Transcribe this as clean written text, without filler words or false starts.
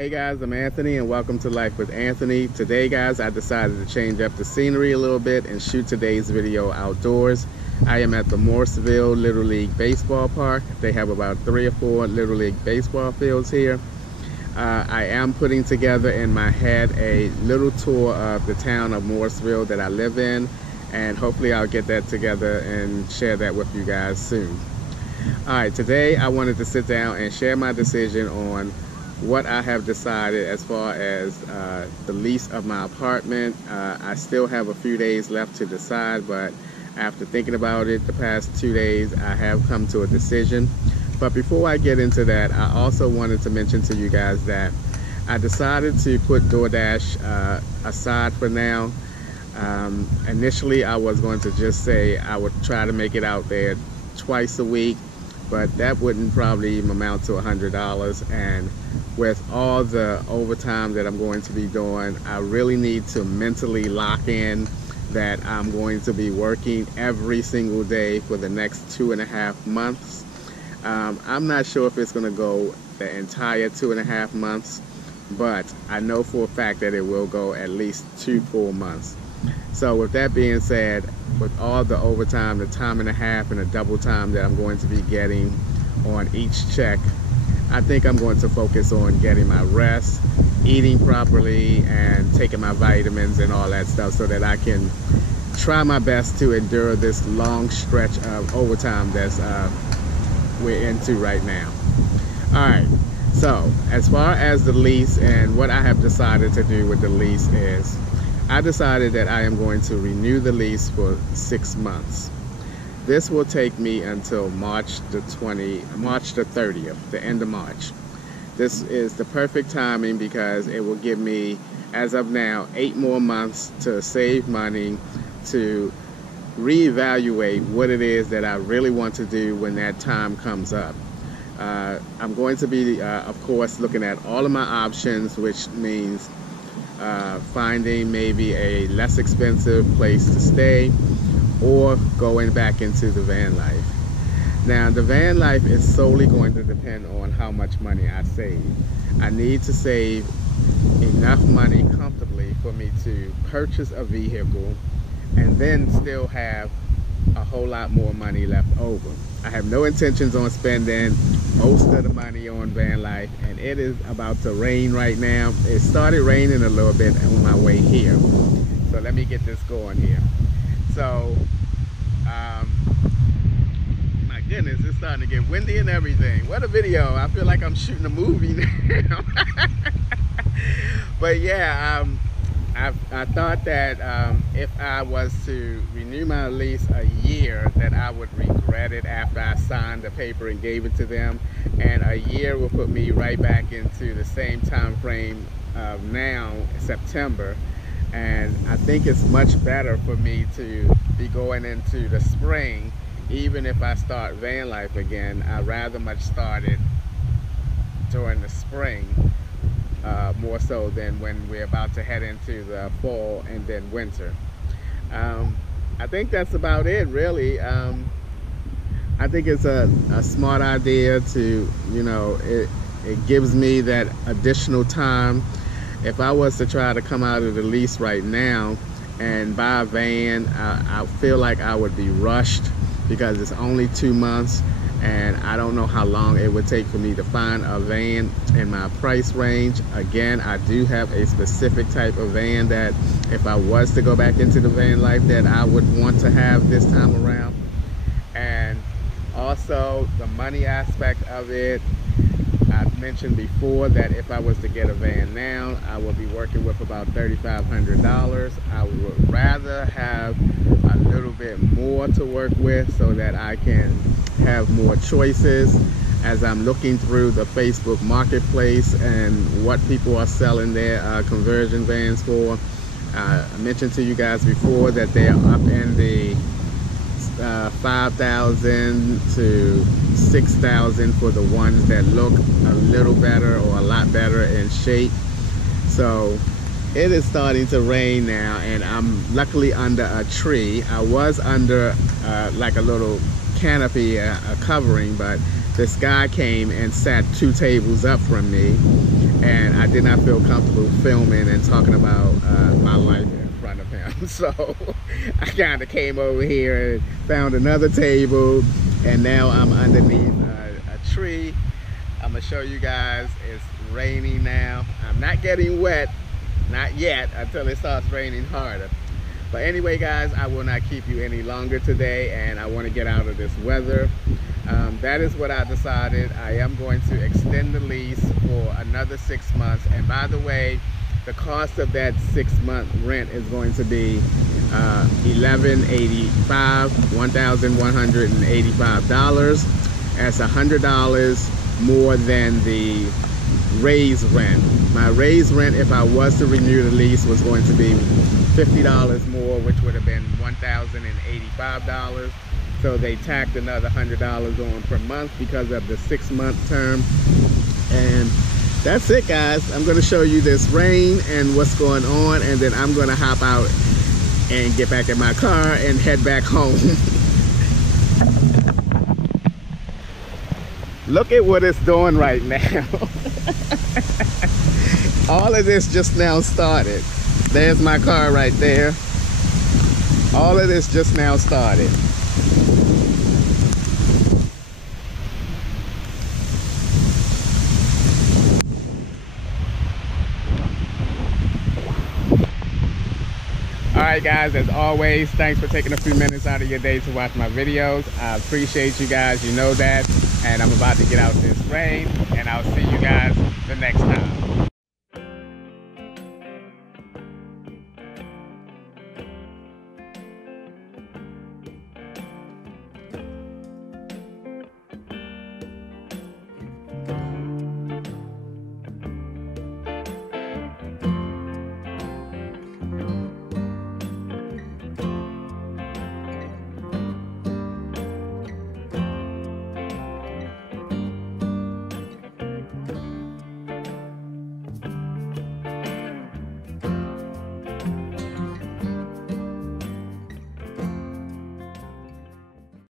Hey guys, I'm Anthony and welcome to Life with Anthony. Today guys, I decided to change up the scenery a little bit and shoot today's video outdoors. I am at the Morrisville Little League Baseball Park. They have about 3 or 4 Little League baseball fields here. I am putting together in my head a little tour of the town of Morrisville that I live in, and hopefully I'll get that together and share that with you guys soon. Alright, today I wanted to sit down and share my decision on what I have decided as far as the lease of my apartment. I still have a few days left to decide, but after thinking about it the past 2 days, I have come to a decision. But before I get into that, I also wanted to mention to you guys that I decided to put DoorDash aside for now. Initially, I was going to just say I would try to make it out there twice a week, but that wouldn't probably even amount to $100. And with all the overtime that I'm going to be doing, I really need to mentally lock in that I'm going to be working every single day for the next 2.5 months. I'm not sure if it's going to go the entire 2.5 months, but I know for a fact that it will go at least 2 full months. So with that being said, with all the overtime, the time and a half and the double time that I'm going to be getting on each check, I think I'm going to focus on getting my rest, eating properly, and taking my vitamins and all that stuff so that I can try my best to endure this long stretch of overtime that's we're into right now. Alright, so as far as the lease and what I have decided to do with the lease is, I decided that I am going to renew the lease for 6 months. This will take me until March the 30th, the end of March. This is the perfect timing because it will give me, as of now, 8 more months to save money, to reevaluate what it is that I really want to do when that time comes up. I'm going to be, of course, looking at all of my options, which means finding maybe a less expensive place to stay or going back into the van life. Now, the van life is solely going to depend on how much money I save. I need to save enough money comfortably for me to purchase a vehicle and then still have a whole lot more money left over. I have no intentions on spending most of the money on van life, and it is about to rain right now. It started raining a little bit on my way here, so let me get this going here. So my goodness, it's starting to get windy and everything. What a video. I feel like I'm shooting a movie now. But yeah, I thought that if I was to renew my lease a year, that I would regret it after I signed the paper and gave it to them. And a year will put me right back into the same time frame of now, September. And I think it's much better for me to be going into the spring. Even if I start van life again, I'd rather much start it during the spring. More so than when we're about to head into the fall and then winter. I think that's about it, really. I think it's a smart idea to, you know, it gives me that additional time. If I was to try to come out of the lease right now and buy a van, I feel like I would be rushed because it's only 2 months. And I don't know how long it would take for me to find a van in my price range. Again, I do have a specific type of van that if I was to go back into the van life that I would want to have this time around. And also the money aspect of it, I mentioned before that if I was to get a van now, I would be working with about $3,500. I would rather have a little bit more to work with so that I can have more choices as I'm looking through the Facebook marketplace and what people are selling their conversion vans for. I mentioned to you guys before that they are up in the $5,000 to $6,000 for the ones that look a little better or a lot better in shape. So it is starting to rain now, and I'm luckily under a tree. I was under like a little canopy, a covering, but this guy came and sat 2 tables up from me, and I did not feel comfortable filming and talking about my life in front of him. So I kind of came over here and found another table, and now I'm underneath a tree. I'm gonna show you guys. It's raining now. I'm not getting wet, not yet, until it starts raining harder. But anyway, guys, I will not keep you any longer today, and I want to get out of this weather. That is what I decided. I am going to extend the lease for another 6 months. And by the way, the cost of that 6-month rent is going to be $1,185. That's $100 more than the raised rent. My raised rent, if I was to renew the lease, was going to be $50 more, which would have been $1,085. So they tacked another $100 on per month because of the 6-month term. And that's it, guys. I'm going to show you this rain and what's going on, and then I'm going to hop out and get back in my car and head back home. Look at what it's doing right now. All of this just now started. There's my car right there. All of this just now started. Alright guys, as always, thanks for taking a few minutes out of your day to watch my videos. I appreciate you guys, you know that. And I'm about to get out this rain, and I'll see you guys the next time.